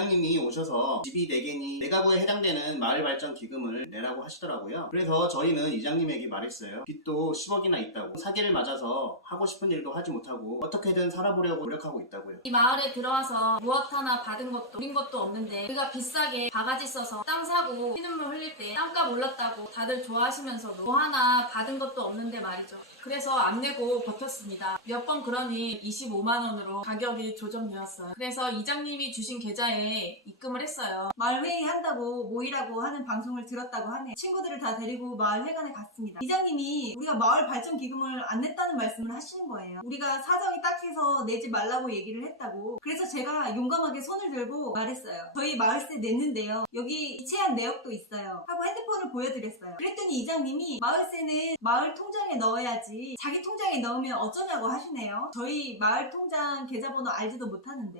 이장님이 오셔서 집이 4개니 내 가구에 해당되는 마을 발전 기금을 내라고 하시더라고요. 그래서 저희는 이장님에게 말했어요. 빚도 10억이나 있다고. 사기를 맞아서 하고 싶은 일도 하지 못하고 어떻게든 살아보려고 노력하고 있다고요. 이 마을에 들어와서 무엇 하나 받은 것도 드린 것도 없는데 우리가 비싸게 바가지 써서 땅 사고 피눈물 흘릴 때 땅 값 올랐다고 다들 좋아하시면서도 뭐 하나 받은 것도 없는데 말이죠. 그래서 안 내고 버텼습니다. 몇 번 그러니 25만 원으로 가격이 조정되었어요. 그래서 이장님이 주신 계좌에 입금을 했어요. 마을회의 한다고 모이라고 하는 방송을 들었다고 하네. 친구들을 다 데리고 마을회관에 갔습니다. 이장님이 우리가 마을 발전 기금을 안 냈다는 말씀을 하시는 거예요. 우리가 사정이 딱해서 내지 말라고 얘기를 했다고. 그래서 제가 용감하게 손을 들고 말했어요. 저희 마을세 냈는데요. 여기 이체한 내역도 있어요. 하고 핸드폰 을 보여드렸어요. 그랬더니 이장님이 마을세는 마을 통장에 넣어야지 자기 통장에 넣으면 어쩌냐고 하시네요. 저희 마을 통장 계좌번호 알지도 못하는데.